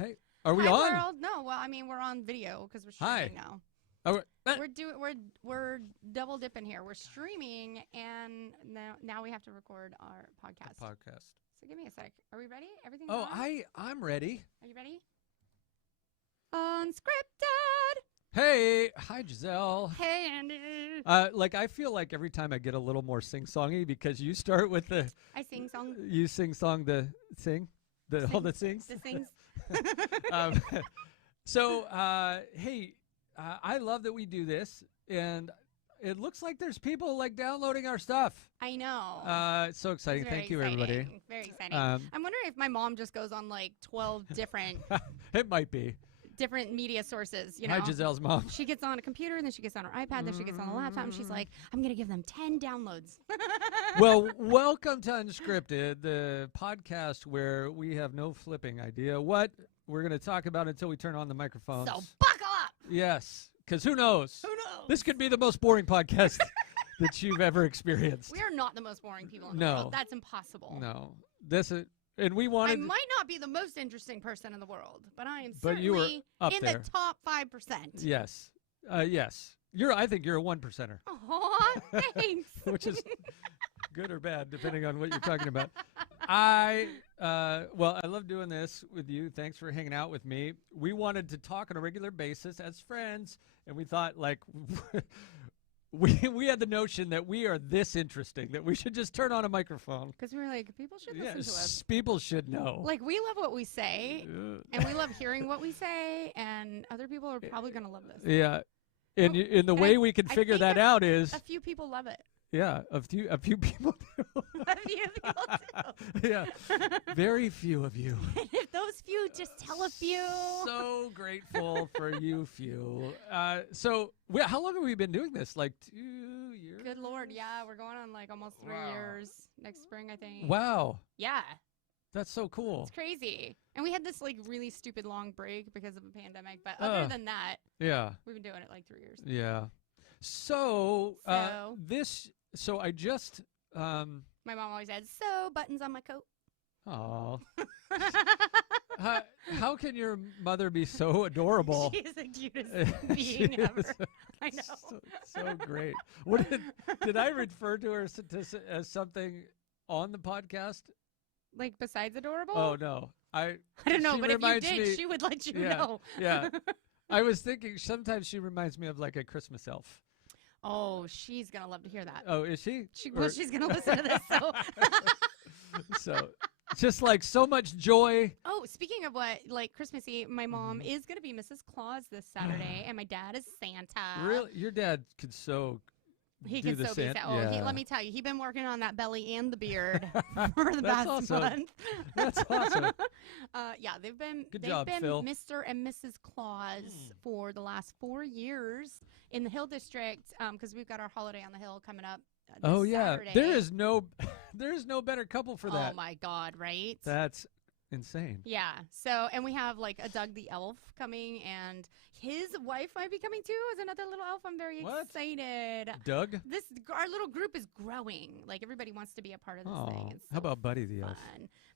Hey, are we Hi, on? world. No, well, I mean, we're on video because we're streaming now. Oh, We're double dipping here. We're streaming, and now we have to record our podcast. So give me a sec. Are we ready? Everything's on? I'm ready. Are you ready? Unscripted. Hey, hi Gisele. Hey, Andy. I feel like every time I get a little more sing-songy because you start with the. I sing song. You sing song the sing, all the sings. The sings. Hey, I love that we do this, and it looks like there's people like downloading our stuff. I know. It's so exciting. Thank you, exciting. everybody. Very exciting. I'm wondering if my mom just goes on like 12 different It might be. different media sources, you know. Hi, Giselle's mom. She gets on a computer, and then she gets on her iPad, then she gets on a laptop, and she's like, I'm going to give them 10 downloads. Well, welcome to Unscripted, the podcast where we have no flipping idea what we're going to talk about until we turn on the microphones. So buckle up. Yes, because who knows? Who knows? This could be the most boring podcast that you've ever experienced. We are not the most boring people in the No. world. That's impossible. No. And we I wanted... might not be the most interesting person in the world, but I am But you were certainly up in there. the top 5%. Yes. Yes. I think you're a 1%er. Aw, thanks. Which is good or bad, depending on what you're talking about. I love doing this with you. Thanks for hanging out with me. We wanted to talk on a regular basis as friends, and we thought, we had the notion that we are this interesting, that we should just turn on a microphone. Because we were like, people should listen to us. People should know. Like, we love what we say, and we love hearing what we say, and other people are probably going to love this. Yeah. And the way we can figure that out is... A few people love it. Yeah, a few people do. A few people do. Yeah, very few of you. And if those few, just tell a few. So grateful for you few. How long have we been doing this? Like 2 years? Good Lord, yeah, we're going on like almost 3 years next spring, I think. Wow. Yeah. That's so cool. It's crazy. And we had this like really stupid long break because of a pandemic, but other than that, we've been doing it like 3 years. Yeah. So I just my mom always said, "So buttons on my coat." Oh. How can your mother be so adorable? She is the cutest being ever. I know. So great. What did I refer to her as something on the podcast? Like besides adorable? Oh no, I don't know, but if you did, she would let you know. Yeah. I was thinking sometimes she reminds me of like a Christmas elf. Oh, she's going to love to hear that. Oh, is she? She's going to listen to this. So just like so much joy. Oh, speaking of what, like Christmassy, my mom is going to be Mrs. Claus this Saturday, and my dad is Santa. Really? Your dad could so He do can the so be Santa. Santa. Oh, let me tell you, he's been working on that belly and the beard for the past awesome. month. That's awesome. Yeah, they've been Phil. Mr. and Mrs. Claus for the last 4 years in the Hill District, because we've got our holiday on the Hill coming up. This Saturday. There is no better couple for that. Oh my God, right? That's insane. Yeah. So, and we have like a Doug the Elf coming, and his wife might be coming too as another little elf. I'm very excited. Doug? Our little group is growing. Like everybody wants to be a part of this thing. It's how about Buddy the Elf?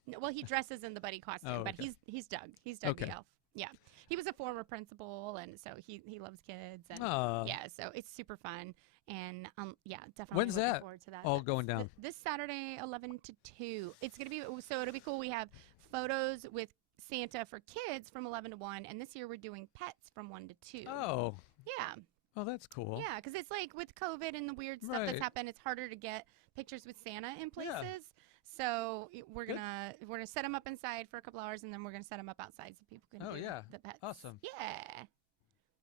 No, well, he dresses in the Buddy costume, but he's Doug. He's Doug the Elf. Yeah. He was a former principal, and so he loves kids. And yeah, so it's super fun. And definitely. When's looking that? forward to that. All going down? This Saturday, 11 to 2. It's gonna be it'll be cool. We have photos with Santa for kids from 11 to 1, and this year we're doing pets from 1 to 2. Oh. Yeah. Oh, that's cool. Yeah, because it's like with COVID and the weird stuff that's happened, it's harder to get pictures with Santa in places. Yeah. So we're gonna set them up inside for a couple hours, and then we're gonna set them up outside so people can do the pets. Awesome. Yeah.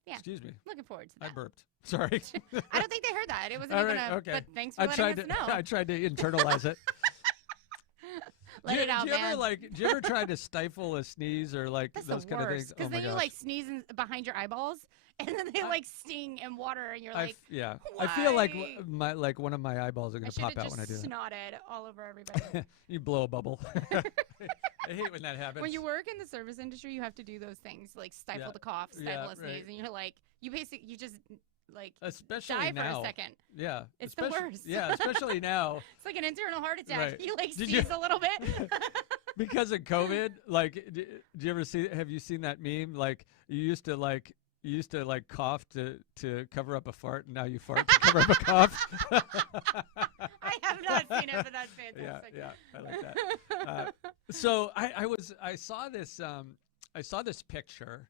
Yeah. Excuse me. Looking forward to that. I burped. Sorry. I don't think they heard that. It wasn't even but thanks for letting us know. I tried to internalize it. Let it out, man. Do you ever try to stifle a sneeze or like That's those the kind of worst, things? because then you like sneeze behind your eyeballs, and then they like sting and water, and you're like, yeah. Why? I feel like one of my eyeballs are gonna pop out when I do that. Snotted all over everybody. You blow a bubble. I hate when that happens. When you work in the service industry, you have to do those things like stifle the cough, stifle a sneeze, and you're like, you just like especially die now. for a second. Yeah, it's the worst. Yeah, especially now. It's like an internal heart attack. Right. You like sneeze a little bit. because of COVID, like, do you ever have you seen that meme? Like, you used to cough to cover up a fart, and now you fart to cover up a cough. I have not seen it, but that's fantastic. Yeah, I like that. So I saw this picture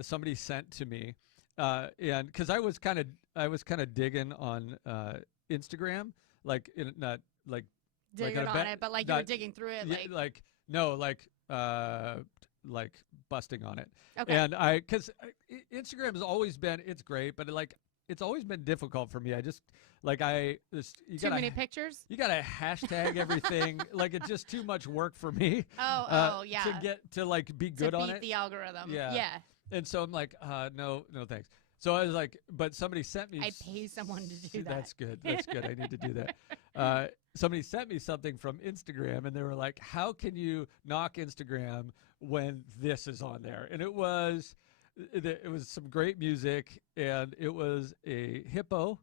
somebody sent to me, and because I was kind of digging on Instagram, like not like digging on it, but like you were digging through it, like busting on it. Okay. And because Instagram has always been, it's great, but it's always been difficult for me. I just too many pictures. You gotta hashtag everything. Like, it's just too much work for me. Yeah. To get to like be good on it. To beat the algorithm. Yeah. And so I'm like, no, thanks. So I was like, but somebody sent me. I pay someone to do that. That's good. I need to do that. Somebody sent me something from Instagram, and they were like, how can you knock Instagram when this is on there? And it was some great music, and it was a hippo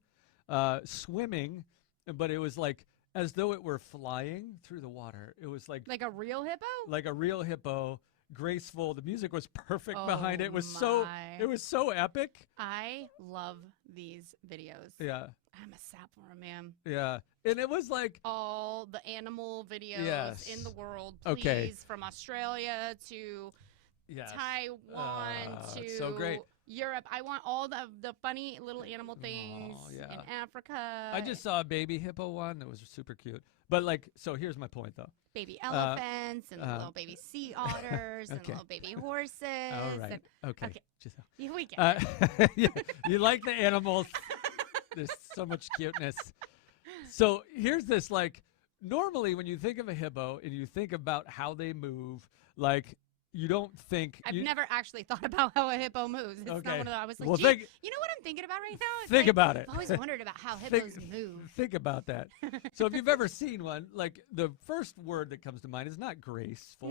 swimming, but it was like as though it were flying through the water. It was like a real hippo? Like a real hippo. Graceful. The music was perfect behind it. It was so epic. I love these videos. Yeah. I'm a sap for 'em, man. Yeah. And it was like all the animal videos in the world, please, okay. From Australia to Taiwan to so great. Europe. I want all the funny little animal things in Africa. I just saw a baby hippo one that was super cute. But so here's my point, though. Baby elephants and little baby sea otters and little baby horses. All right. Okay. Gisele. Yeah, we get it. You like the animals. There's so much cuteness. So here's this, normally when you think of a hippo and you think about how they move, you don't think. I've never actually thought about how a hippo moves. It's not one of those. I was like, you know what I'm thinking about right now? Think about it. I've always wondered about how hippos move. Think about that. So if you've ever seen one, the first word that comes to mind is not graceful.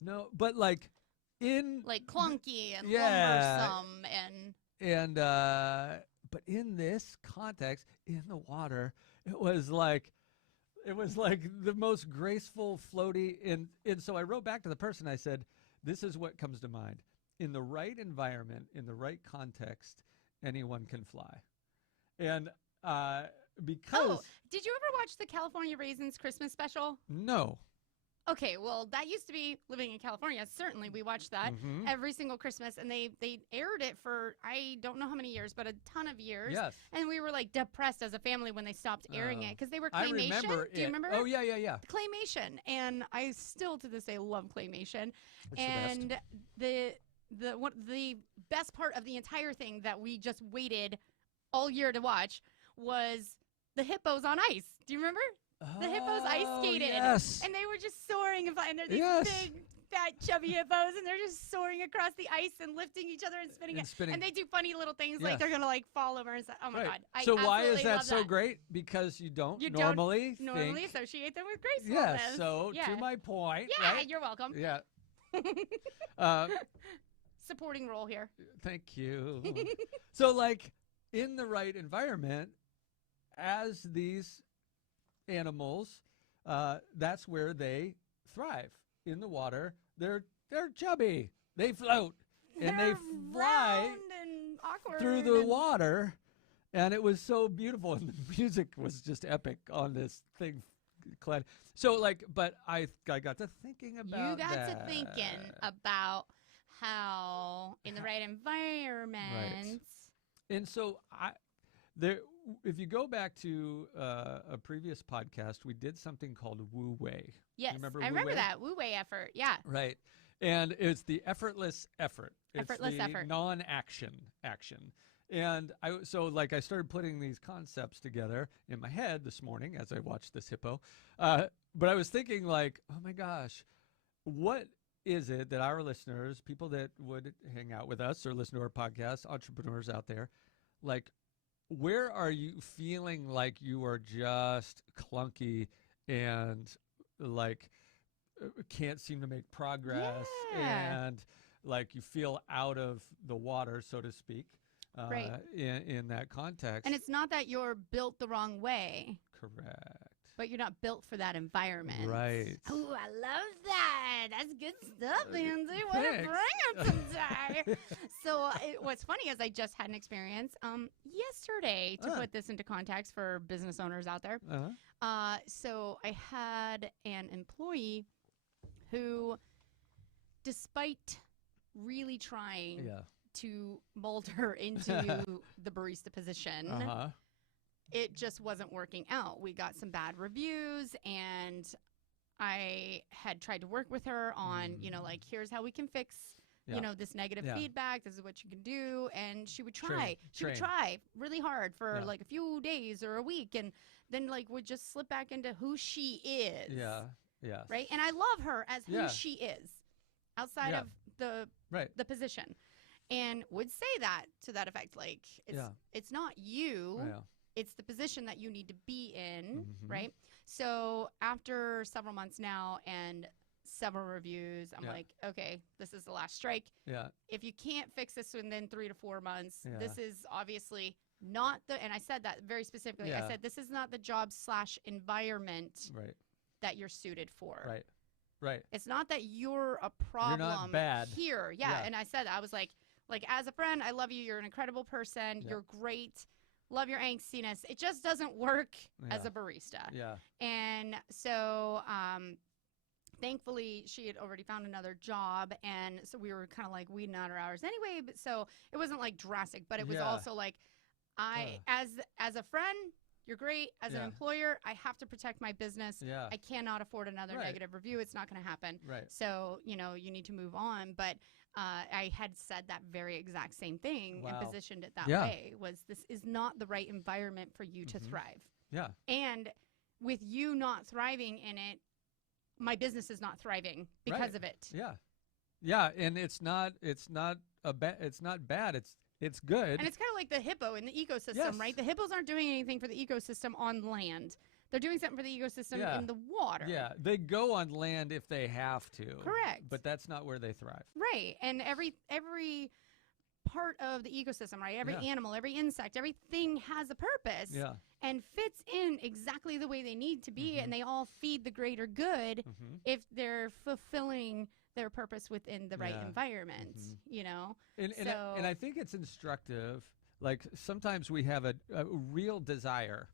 No, but in clunky and lumbersome and but in this context, in the water, it was like the most graceful, floaty. And so I wrote back to the person. I said, this is what comes to mind. In the right environment, in the right context, anyone can fly. And because... did you ever watch the California Raisins Christmas special? No. Okay, well, that used to be living in California. Certainly, we watched that every single Christmas, and they aired it for, I don't know how many years, but a ton of years. Yes. And we were, depressed as a family when they stopped airing it, because they were claymation. I remember it. Do you remember? Oh, yeah. Claymation. And I still, to this day, love claymation. It's and the best part of the entire thing that we just waited all year to watch was the hippos on ice. Do you remember? The hippos ice skated, and they were just soaring, and they're these big, fat, chubby hippos, and they're just soaring across the ice and lifting each other and spinning it. And they do funny little things like they're gonna fall over and stuff. Oh my God! So why is that so great? Because you don't normally associate them with gracefulness. Yes. So to my point. Yeah, right? You're welcome. Yeah. Supporting role here. Thank you. So in the right environment, as these animals, that's where they thrive. In the water, they're chubby. They float and they fly and awkward through the water, and it was so beautiful. And the music was just epic on this thing. So but I got to thinking about. You got to thinking about how in the right environment. Right. And so if you go back to a previous podcast, we did something called Wu Wei. Yes, I remember that Wu Wei effort. Yeah. Right. And it's the effortless effort. Effortless effort. Non-action action. And I started putting these concepts together in my head this morning as I watched this hippo. But I was thinking oh my gosh, what is it that our listeners, people that would hang out with us or listen to our podcast, entrepreneurs out there, where are you feeling like you are just clunky and can't seem to make progress and you feel out of the water, so to speak, right. in that context? And it's not that you're built the wrong way. Correct. But you're not built for that environment. Right. Oh, I love that. That's good stuff, Lindsay. What a bring it sometime. So what's funny is I just had an experience yesterday, to put this into context for business owners out there. So I had an employee who, despite really trying to mold her into the barista position, it just wasn't working out. We got some bad reviews, and I had tried to work with her on, you know, like, here's how we can fix, you know, this negative feedback. This is what you can do. And she would try. She would try really hard for like a few days or a week, and then like would just slip back into who she is. Right. And I love her as who she is outside of the position, and would say that to that effect. Like, it's not you. It's the position that you need to be in, right? So after several months now and several reviews, I'm like, okay, this is the last strike. If you can't fix this within 3 to 4 months, this is obviously not and I said that very specifically. I said, this is not the job/environment that you're suited for. Right. It's not that you're a problem you're not bad. Here. And I said, I was like, as a friend, I love you. You're an incredible person. You're great. Love your angstiness. It just doesn't work as a barista. And so thankfully she had already found another job, and so we were kind of like weeding out our hours anyway, but so it wasn't like drastic, but it was also like, as a friend, you're great. As an employer, I have to protect my business. I cannot afford another negative review. It's not going to happen. So, you know, you need to move on. But I had said that very exact same thing and positioned it that way, was this is not the right environment for you to thrive. And with you not thriving in it, my business is not thriving because of it. And it's not bad. It's good. And it's kind of like the hippo in the ecosystem, right? The hippos aren't doing anything for the ecosystem on land. They're doing something for the ecosystem in the water. They go on land if they have to. Correct. But that's not where they thrive. Right. And every part of the ecosystem, right? Every animal, every insect, everything has a purpose and fits in exactly the way they need to be, and they all feed the greater good if they're fulfilling their purpose within the right environment, you know? And I think it's instructive. Like, sometimes we have a real desire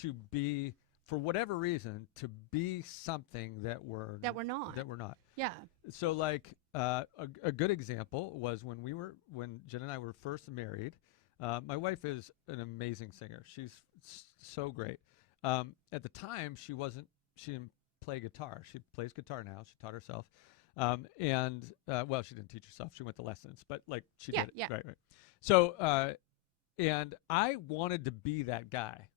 to be, for whatever reason, to be something that we're not. So like a good example was when Jen and I were first married. My wife is an amazing singer. She's so great. At the time, she didn't play guitar. She plays guitar now. She taught herself. Well, she didn't teach herself. She went to lessons, but like she did it. Right. So, and I wanted to be that guy.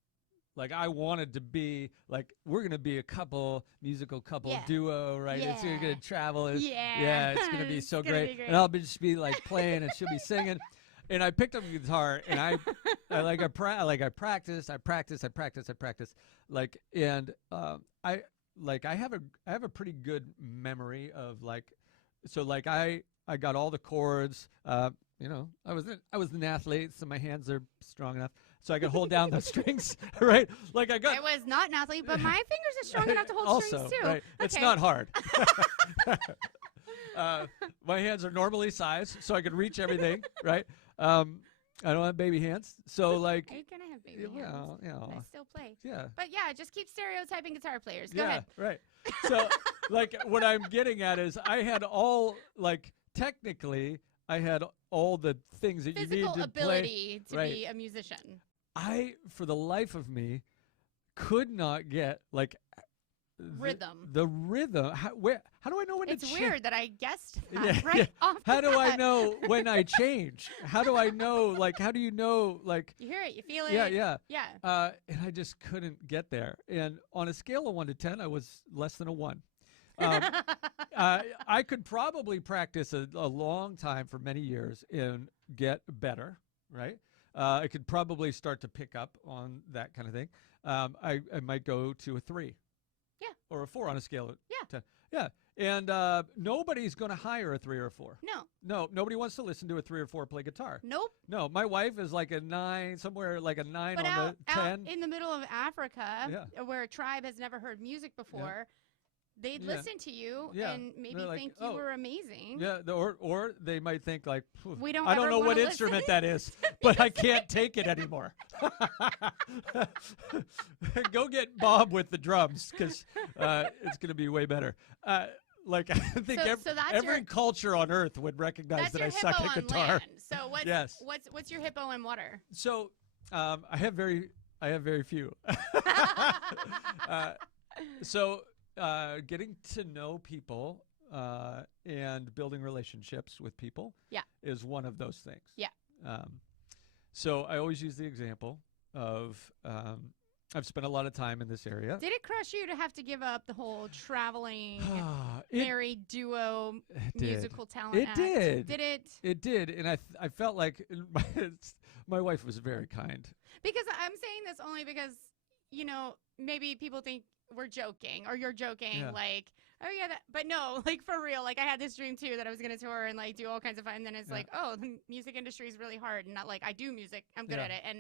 Like, I wanted to be like, we're going to be a musical couple duo, right? It's going to travel. It's going to be so great. And I'll just be like playing and she'll be singing. And I picked up a guitar and I practiced. Like, and I have a pretty good memory of like, so like I got all the chords. You know, I was an athlete, so my hands are strong enough, so I could hold down the strings, right? Like I was not an athlete, but my fingers are strong enough to hold strings too. Right. Okay. It's not hard. My hands are normally sized, so I could reach everything, right? I don't have baby hands, so like. You're gonna have baby hands. You know, I still play. But just keep stereotyping guitar players. Go ahead. Right. So, like, what I'm getting at is, I had all, like, technically, I had all the things that physical you need to ability play. to be a musician. I, for the life of me, could not get like rhythm. The rhythm. How do I know when it's to weird that I guessed that off the How do I know when I change? How do I know? Like, how do you know? Like, you hear it, you feel it. Yeah. And I just couldn't get there. And on a scale of 1 to 10, I was less than a 1. I could probably practice a long time for many years and get better, right? I could probably start to pick up on that kind of thing. I might go to a 3. Yeah. Or a 4 on a scale of 10. And nobody's going to hire a 3 or 4. No, nobody wants to listen to a 3 or 4 play guitar. Nope. No, my wife is like a 9, somewhere like a 9 but on the 10. Out in the middle of Africa, where a tribe has never heard music before, they'd listen to you and maybe think you were amazing. Yeah, or they might think like, I don't know what instrument that is, but I can't take it anymore. Go get Bob with the drums, because it's going to be way better. Like I think every culture on Earth would recognize that I suck at guitar. Land. So what's your hippo on water? So I have very few. So getting to know people and building relationships with people is one of those things. Yeah. So I always use the example of I've spent a lot of time in this area. Did it crush you to have to give up the whole traveling, married duo musical talent It act? did. Did it? It did. And I felt like my wife was very kind. Because I'm saying this only because, maybe people think we're joking or you're joking. Like, oh, yeah. But no, like for real. Like I had this dream, too, that I was going to tour and like do all kinds of fun. And then it's like, oh, the music industry is really hard. And not like I do music. I'm good at it. And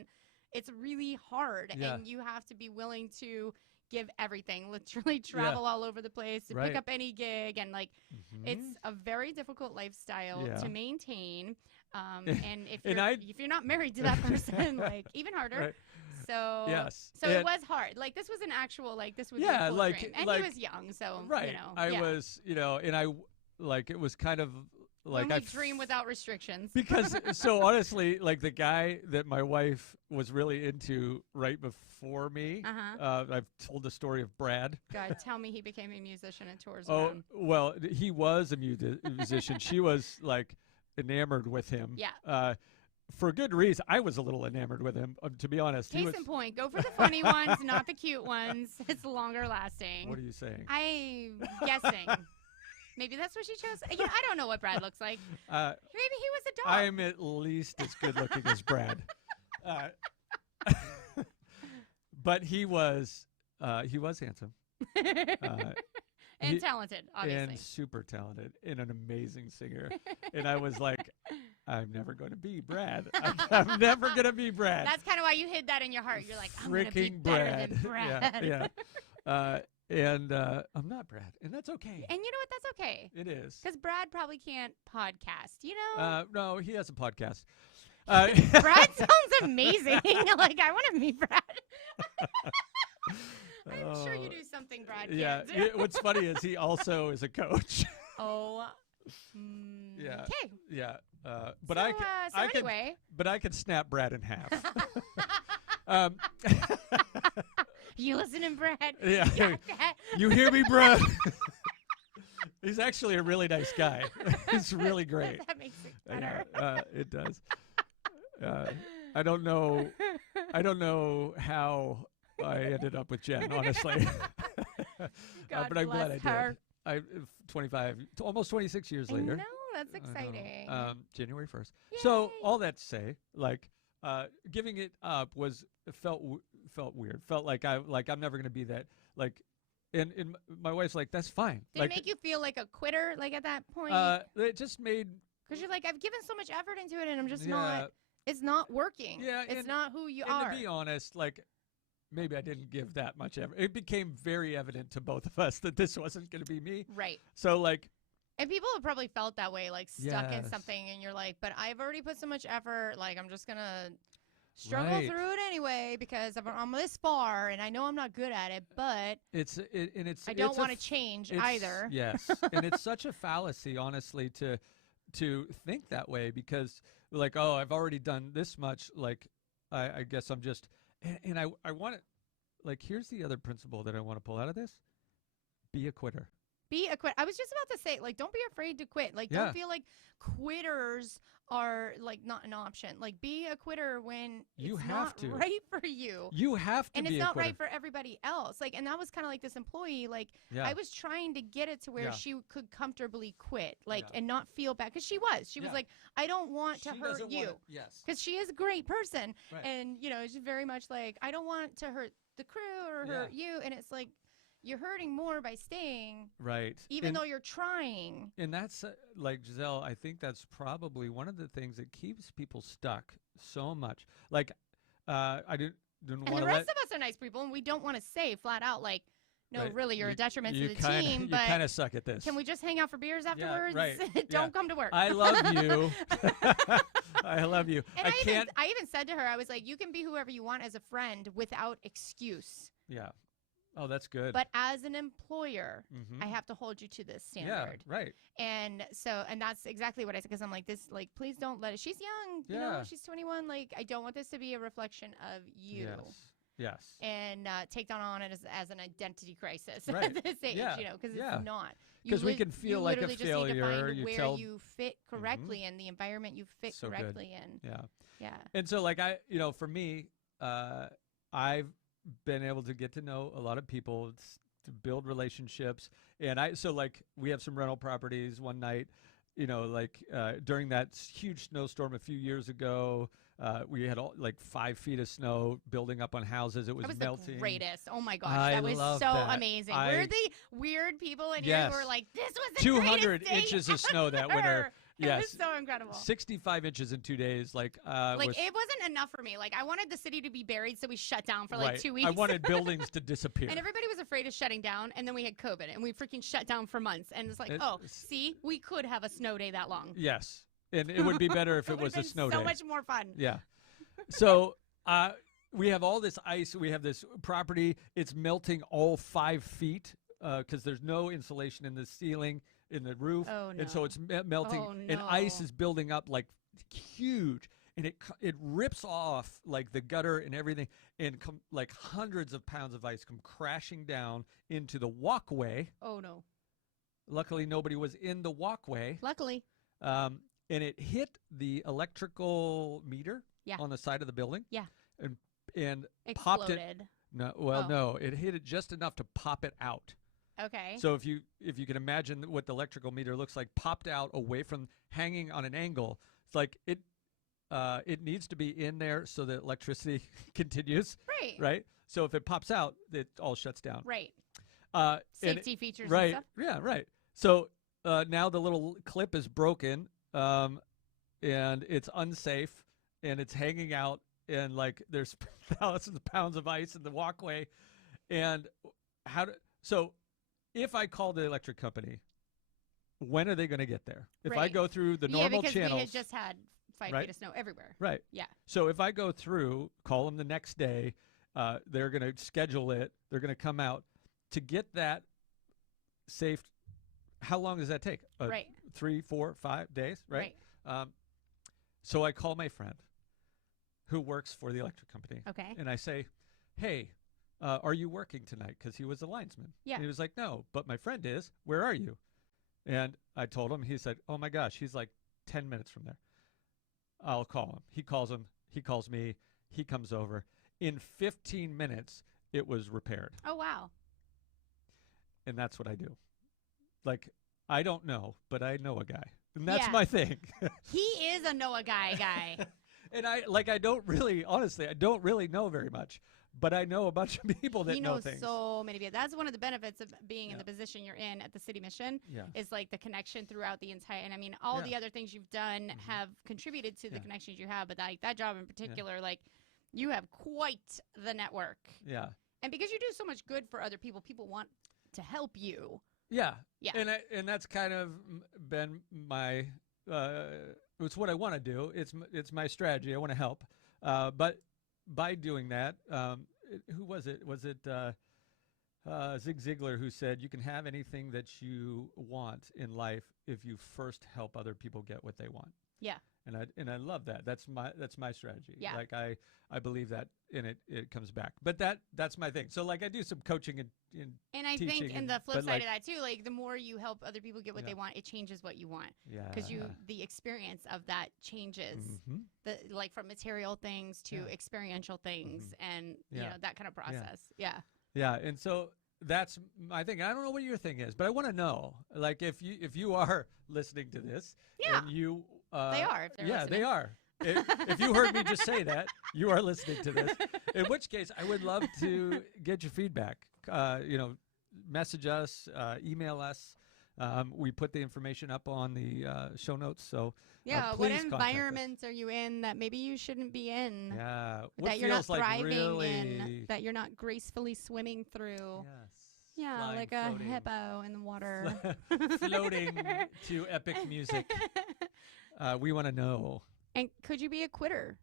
it's really hard, and you have to be willing to give everything, literally travel all over the place, to pick up any gig, and like it's a very difficult lifestyle to maintain. And if you're not married to that person, like even harder. Right. So it was hard. Like this was an actual this was a cool dream. And he was young, so I was, and I it was kind of. Like when we dream without restrictions. Because so honestly, like the guy that my wife was really into right before me, I've told the story of Brad. God, tell me he became a musician and tours around. Well, he was a musician. She was like enamored with him. Yeah. For good reason. I was a little enamored with him, to be honest. Case in point, go for the funny ones, not the cute ones. It's longer lasting. What are you saying? I'm guessing. Maybe that's what she chose. I don't know what Brad looks like. Maybe he was a dog. I'm at least as good looking as Brad. But he was handsome. And talented, obviously. And super talented and an amazing singer. And I was like, I'm never going to be Brad. I'm never going to be Brad. That's kind of why you hid that in your heart. You're like, I'm going to be better than Brad. Yeah. And I'm not Brad, and that's okay. And you know what? That's okay. It is. Because Brad probably can't podcast, No, he has a podcast. Brad sounds amazing. Like, I want to meet Brad. I'm sure you do something Brad can't do. What's funny is he also is a coach. Oh. Yeah. Okay. Yeah. But anyway. But I could snap Brad in half. You listening, Brad? Yeah. You hear me, Brad? He's actually a really nice guy. He's really great. That makes it better. It does. I don't know how I ended up with Jen, honestly. But I'm glad I did. 25, almost 26 years later. No, that's exciting. January 1st. Yay. So all that to say, giving it up felt weird. Felt like I'm never gonna be that. And my wife's like, that's fine. Did it make you feel like a quitter? Like at that point? It just made. Because you're like, I've given so much effort into it, and I'm just not. It's not working. Yeah, it's not who you are. And to be honest, maybe I didn't give that much effort. It became very evident to both of us that this wasn't going to be me. Right. So and people have probably felt that way, stuck in something, and you're like, but I've already put so much effort. I'm just gonna struggle through it anyway because I'm this far, and I know I'm not good at it. But I don't want to change either. Yes, and it's such a fallacy, honestly, to think that way because oh, I've already done this much. I guess I'm just. And I want to, here's the other principle that I want to pull out of this. Be a quitter. Be a quitter. I was just about to say, don't be afraid to quit. Don't feel like quitters are, not an option. Be a quitter when it's not right for you. You have to and be a quitter. And it's not right for everybody else. And that was kind of like this employee. I was trying to get it to where she could comfortably quit, and not feel bad. Because she was. She was like, I don't want to hurt you. Yes. Because she is a great person. Right. And, she's very much I don't want to hurt the crew or hurt you. And it's you're hurting more by staying. Right. Even though you're trying. And that's like, Gisele, I think that's probably one of the things that keeps people stuck so much. Like, I didn't want to. And the rest of us are nice people, and we don't want to say flat out, like, no, really, you're a detriment to the team. But you kind of suck at this. Can we just hang out for beers afterwards? Yeah, right. Don't come to work. I love you. I love you. And I even said to her, I was like, you can be whoever you want as a friend without excuse. Yeah. Oh, that's good. But as an employer, I have to hold you to this standard. Yeah, right. And that's exactly what I said, because I'm like, please don't let it. She's young, you know, she's 21. Like, I don't want this to be a reflection of you. Yes. And take down on it as an identity crisis right. at this age, you know, because it's not. Because we can feel like a failure. You literally just need to find where you fit correctly and the environment you fit correctly in. Yeah. Yeah. And so, like, for me, I've been able to get to know a lot of people, to build relationships. And we have some rental properties one night, you know, like during that huge snowstorm a few years ago, we had 5 feet of snow building up on houses. It was melting. The greatest. Oh my gosh, that was so amazing. We're the weird people in here who are like, this was the 200 greatest inches day of snow that winter. Yes. It was so incredible. 65 inches in 2 days. It wasn't enough for me. Like, I wanted the city to be buried, so we shut down for 2 weeks. I wanted buildings to disappear. And everybody was afraid of shutting down, and then we had COVID, and we freaking shut down for months. And it's like, see, we could have a snow day that long. Yes. And it would be better if it was a snow day. So much more fun. Yeah. So we have all this ice. We have this property. It's melting all 5 feet because there's no insulation in the ceiling, in the roof. Oh, no. And so it's melting. Oh, no. And ice is building up like huge. And it rips off like the gutter and everything. And like hundreds of pounds of ice come crashing down into the walkway. Oh, no. Luckily, nobody was in the walkway. Luckily. And it hit the electrical meter on the side of the building. Yeah. And exploded. Popped it. No, it hit it just enough to pop it out. Okay. So if you can imagine what the electrical meter looks like, popped out away from hanging on an angle, it's like it needs to be in there so that electricity continues. Right. Right. So if it pops out, it all shuts down. Right. Safety features. Right. And stuff. Yeah. Right. So now the little clip is broken, and it's unsafe, and it's hanging out, and like there's thousands of pounds of ice in the walkway, and so if I call the electric company, when are they going to get there? If I go through the normal because channels, we had just had 5 feet of snow everywhere. Right. Yeah. So if I go through, call them the next day, they're going to schedule it. They're going to come out to get that safe. How long does that take? 3, 4, 5 days, right? So I call my friend who works for the electric company. Okay. And I say, hey, are you working tonight? Because he was a linesman. Yeah. And he was like, no, but my friend is. Where are you? And I told him. He said, oh, my gosh, he's like 10 minutes from there. I'll call him. He calls him. He calls me. He comes over. In 15 minutes, it was repaired. Oh, wow. And that's what I do. Like, I don't know, but I know a guy. And that's my thing. He is a know a guy. And I don't really know very much, but I know a bunch of people that know things. He knows so many people. That's one of the benefits of being in the position you're in at the city mission is like the connection throughout the entire, and I mean, all the other things you've done have contributed to the connections you have, but like that job in particular, like you have quite the network. Yeah. And because you do so much good for other people, people want to help you. Yeah. Yeah. And that's kind of been my it's what I want to do. It's my strategy. I want to help. But by doing that, who was it? Was it Zig Ziglar who said you can have anything that you want in life if you first help other people get what they want? Yeah. And I love that. That's my strategy. Yeah. Like I believe that, and it comes back. But that's my thing. So like I do some coaching and I teaching think, and the flip side of that too, like the more you help other people get what they want, it changes what you want. Yeah. Because the experience of that changes. The like from material things to experiential things, and you know that kind of process. Yeah. Yeah. And so that's my thing. I don't know what your thing is, but I want to know, like, if you are listening to this, and you. They are. If they're listening. They are. If you heard me just say that, you are listening to this. In which case, I would love to get your feedback. message us, email us. We put the information up on the show notes. So yeah, what please environments are you in that maybe you shouldn't be in? Yeah, that you're not thriving in, that you're not gracefully swimming through. Yes. Yeah, Flying, like floating. a hippo in the water. Floating to epic music. We want to know. And could you be a quitter?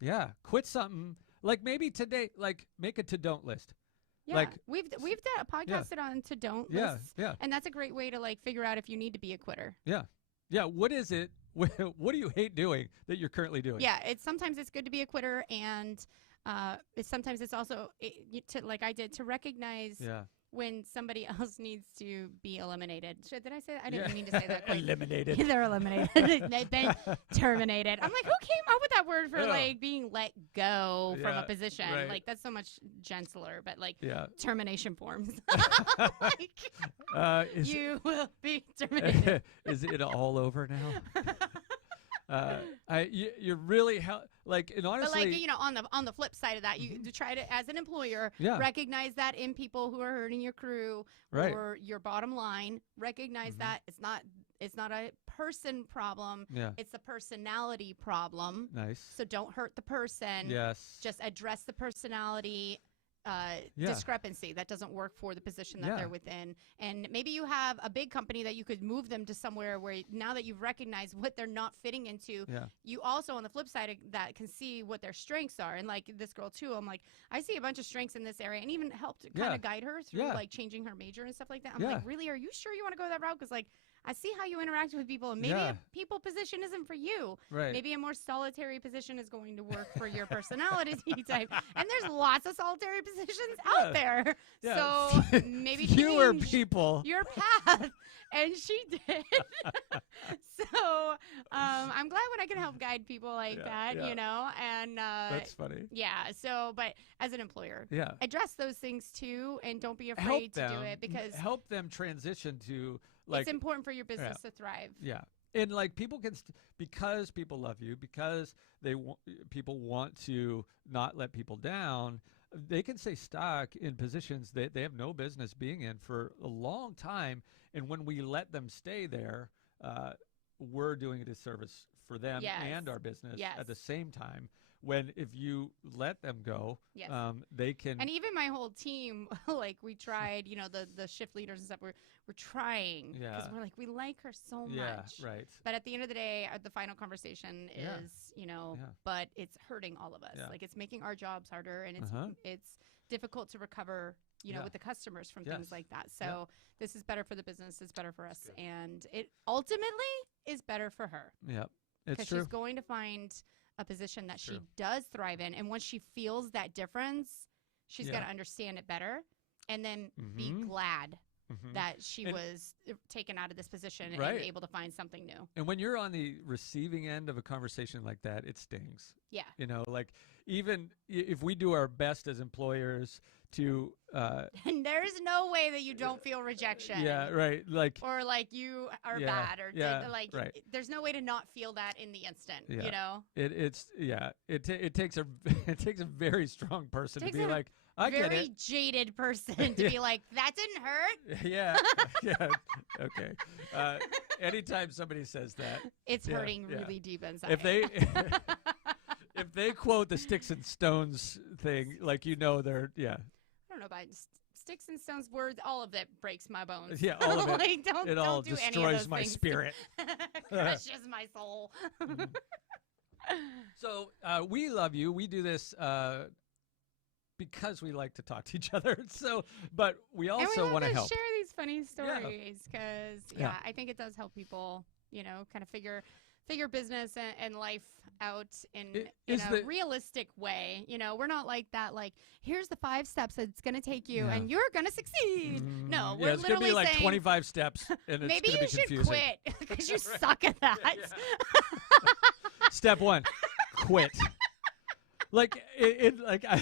Yeah, quit something. Like maybe today, like make a to-don't list. Yeah, like, we've podcasted on to-don't lists. Yeah. And that's a great way to like figure out if you need to be a quitter. Yeah. Yeah, what is it? What do you hate doing that you're currently doing? Yeah, sometimes it's good to be a quitter, and sometimes it's also like I did, to recognize when somebody else needs to be eliminated. Did I say that? I didn't mean to say that. Eliminated. They're eliminated. They've been terminated. I'm like, who came up with that word for like being let go from a position? Right. Like that's so much gentler, but like termination forms. You will be terminated. Is it all over now? You're really like, and honestly, but like on the flip side of that, you to try to, as an employer, recognize that in people who are hurting your crew or your bottom line. Recognize that it's not a person problem. Yeah. It's a personality problem. Nice. So don't hurt the person. Yes. Just address the personality discrepancy that doesn't work for the position that they're within. And maybe you have a big company that you could move them to somewhere where, now that you've recognized what they're not fitting into, you also on the flip side of that can see what their strengths are. And like this girl too, I'm like, I see a bunch of strengths in this area, and even helped kind of guide her through like changing her major and stuff like that. I'm like, really, are you sure you want to go that route? Because like, I see how you interact with people, and maybe a people position isn't for you. Right. Maybe a more solitary position is going to work for your personality type. And there's lots of solitary positions out there. Yeah. So maybe fewer change people your path. And she did. So I'm glad when I can help guide people like that, and that's funny. Yeah. So, but as an employer, address those things too, and don't be afraid to do it, because help them transition to. Like, it's important for your business to thrive. Yeah. And like people can, because people love you, because people want to not let people down, they can stay stuck in positions that they have no business being in for a long time. And when we let them stay there, we're doing a disservice for them and our business at the same time. When if you let them go, they can. And even my whole team, like we tried, the shift leaders and stuff, we're trying, because we're like, we like her so much. Right. But at the end of the day, the final conversation is, but it's hurting all of us. Like it's making our jobs harder, and it's difficult to recover, with the customers from things like that. So this is better for the business. It's better for us, and it ultimately is better for her. Yeah, it's true. Because she's going to find a position that she does thrive in, and once she feels that difference, she's got to understand it better, and then be glad that she was taken out of this position and able to find something new. And when you're on the receiving end of a conversation like that, it stings. Yeah. Like even if we do our best as employers to and there's no way that you don't feel rejection. Yeah, right. Like, or like you are bad, or there's no way to not feel that in the instant. It takes a very strong person to be like, I get it. Very jaded person to be like, that didn't hurt. Yeah. Okay. Anytime somebody says that, it's hurting really deep inside. If they quote the sticks and stones thing, like they're I don't know about sticks and stones words. All of it breaks my bones. Yeah, all of it. Like, don't all do destroys any of those my things. spirit. Crushes my soul. So we love you. We do this because we like to talk to each other. So, but we also want to help. Share these funny stories because I think it does help people. Kind of figure business and life out in a realistic way. We're not like that. Like, here's the 5 steps that it's going to take you, and you're going to succeed. No, we're it's literally gonna be like saying 25 steps, and it's maybe gonna you be should confusing. quit because you suck at that. Step 1, quit. Like I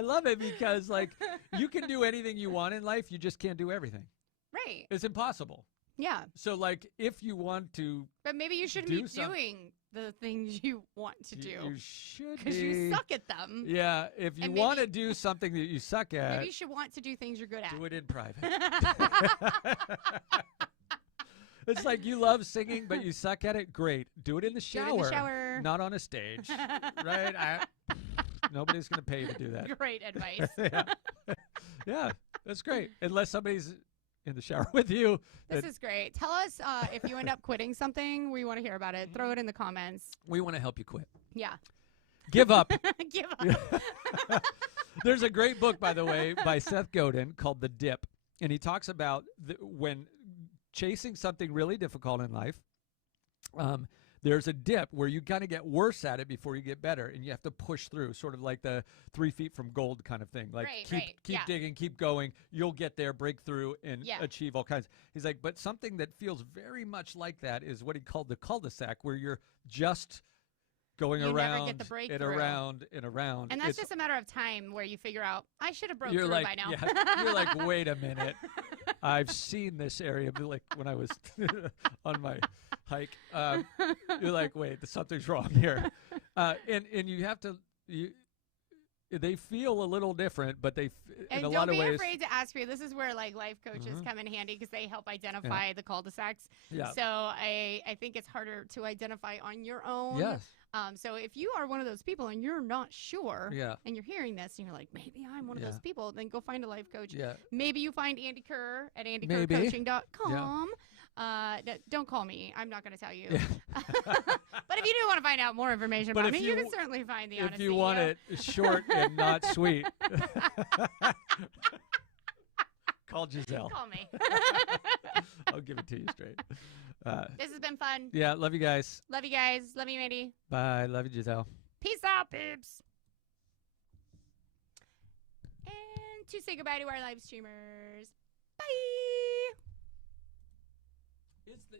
love it because like you can do anything you want in life, you just can't do everything. Right. It's impossible. Yeah. So, like, if you want to, but maybe you shouldn't be doing the things you want to do. You should because you suck at them. Yeah. If you want to do something that you suck at, maybe you should want to do things you're good at. Do it in private. It's like you love singing, but you suck at it. Great. Do it in the shower. Do it in the shower. Not on a stage. Right? Nobody's going to pay you to do that. Great advice. Yeah, that's great. Unless somebody's in the shower with you. This is great. Tell us if you end up quitting something. We want to hear about it. Throw it in the comments. We want to help you quit. Yeah. Give up. Give up. There's a great book, by the way, by Seth Godin called The Dip. And he talks about when chasing something really difficult in life, there's a dip where you kind of get worse at it before you get better, and you have to push through, sort of like the 3 feet from gold kind of thing. Like keep digging, keep going. You'll get there, break through, and achieve all kinds. He's like, but something that feels very much like that is what he called the cul-de-sac, where you're just going around and around and around. And that's just a matter of time where you figure out, I should have broke through like, by now. Yeah, you're like, wait a minute. I've seen this area, like when I was on my hike. You're like, wait, something's wrong here. And you have to, they feel a little different, but in a lot of ways. And don't be afraid to ask me. This is where like life coaches come in handy because they help identify the cul-de-sacs. Yeah. So I think it's harder to identify on your own. Yes. So if you are one of those people and you're not sure, yeah. and you're hearing this and you're like, maybe I'm one of those people, then go find a life coach. Yeah. Maybe you find Andy Kerr at andykerrcoaching.com. Yeah. Don't call me. I'm not going to tell you. Yeah. But if you do want to find out more information about me, you can certainly find the Honest If you CEO. want it short and not sweet, call Gisele. Call me. I'll give it to you straight. This has been fun. Yeah, love you guys. Love you guys. Love you, Mandy. Bye. Love you, Gisele. Peace out, peeps. And to say goodbye to our live streamers. Bye. Is the